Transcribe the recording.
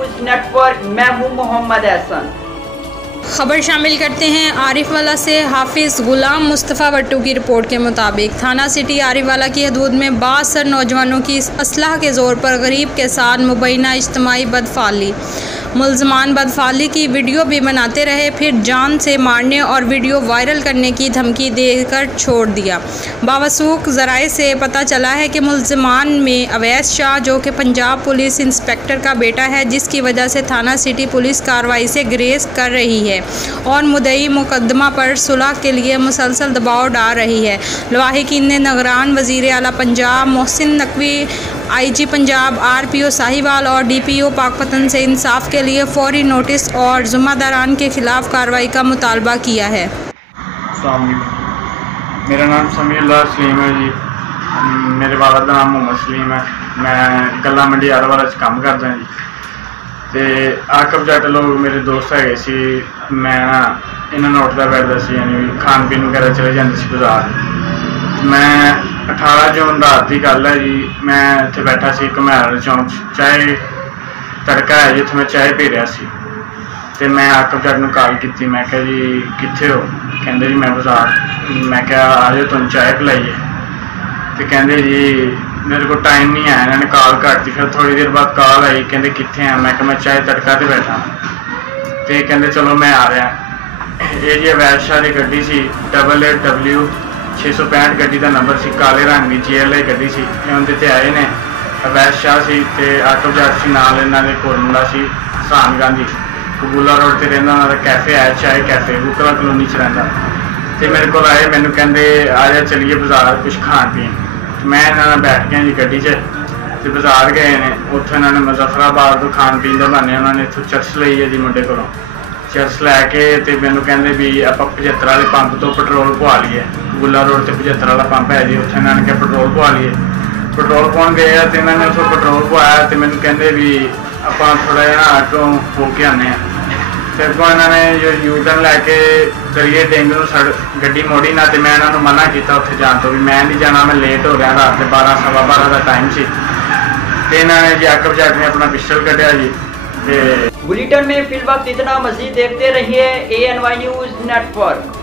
News network, मैं हूं मोहम्मद एहसन। खबर शामिल करते हैं आरिफवाला से। हाफिज़ गुलाम मुस्तफ़ा भट्टू की रिपोर्ट के मुताबिक थाना सिटी आरिफवाला की हदूद में 62 नौजवानों की असलहा के ज़ोर पर गरीब के साथ मुबैना इज्तिमाई बदफाली। मुल्ज़मान बदफाली की वीडियो भी बनाते रहे, फिर जान से मारने और वीडियो वायरल करने की धमकी देकर छोड़ दिया। बावसूख ज़राए से पता चला है कि मुल्ज़मान में अवैस शाह, जो कि पंजाब पुलिस इंस्पेक्टर का बेटा है, जिसकी वजह से थाना सिटी पुलिस कार्रवाई से ग्रेस कर रही है और मुद्दई मुकदमा पर सुलह के लिए मुसलसल दबाव डाल रही है। लवाहिकीन ने निगरान वज़ीर आला पंजाब मोहसिन नकवी, IG पंजाब RPO साहिवाल और DPO पाकपतन से इंसाफ के लिए फौरी नोटिस और ज़िम्मेदारान के खिलाफ कार्रवाई का मुतालबा किया है। मेरा नाम समीउल्लाह सलीम है जी। मेरे वालिद का नाम मोहम्मद सलीम है। मैं गल्ला मंडी आरिफवाला काम करदा जी। तो आकब जट लोग मेरे दोस्त है सी, मैं ना इन्होंने उठता बैठता सी, यानी खान पीन वगैरह चले जाते सी बाजार। मैं 18 जून रात की गल है जी। मैं इत्थे बैठा सी घमैल चौंक, चाय तड़का है जिथे मैं चाय पी रहा सी। तो मैं आकब जट नूं कॉल की, मैं कहा जी कित्थे हो? कहंदे जी मैं बाजार। मैं क्या आ जाओ तुम चाय पिलाइए। तो कहंदे जी मेरे को टाइम नहीं है, इन्होंने कॉल करती। फिर थोड़ी देर बाद कॉल आई, कहते कित्थे हैं? मैं कहा मैं चाय तड़का ते बैठा। तो कहते चलो मैं आ रहा। ये जी अवैस शाह की गड्डी सी, 88W 665 गड्डी का नंबर सी, काले रंग की GLA गड्डी सी। उनके आए ने अवैस शाह से आटो जट से नाल इन्होंने कोल मुंडा सी हसान गांधी, कबूला रोड पर रहिंदा, उन्होंने कैफे आया चाय कैफे बुकला कलोनी च रहिंदा। तो मेरे को आए, मैनू कहते आ जा चलीए बाजार कुछ खान पीन। मैं इन्होंने बैठ गया जी गड्डी तो बाजार गए ने। उत्थे इन्होंने मुजफ्फराबाद तो खान पीन के बहाने उन्होंने इतों चर्च ली है जी मुंडे को। चर्च लैके तो मैनू कहते भी आप 75 वाले पंप तो पेट्रोल पवा लीए। कबूला रोड पर 75 वाला पंप है जी, उत्थे इन्होंने कहा पेट्रोल पवा लीए। पेट्रोल पाउन गए तो इन्होंने उतो पेट्रोल पवाया। तो मैनू कहते भी आप थोड़ा जहा आटो हो के आने। तो अगों इन्होंने जो U-टर्न लैके करिए डेंगू गड्डी मोड़ी ना। तो मैं इन्होंने मना किया उत्थे जाने तो भी मैं नहीं जाना, मैं लेट हो रहा। रात के 12 सवा 12 का टाइम से। तो इन्होंने जी आकब जट ने अपना पिस्टल कढ़िया जी। बुलेटिन में फिल वक्त इतना, मजीद देखते रहिए ANY न्यूज़ नेटवर्क।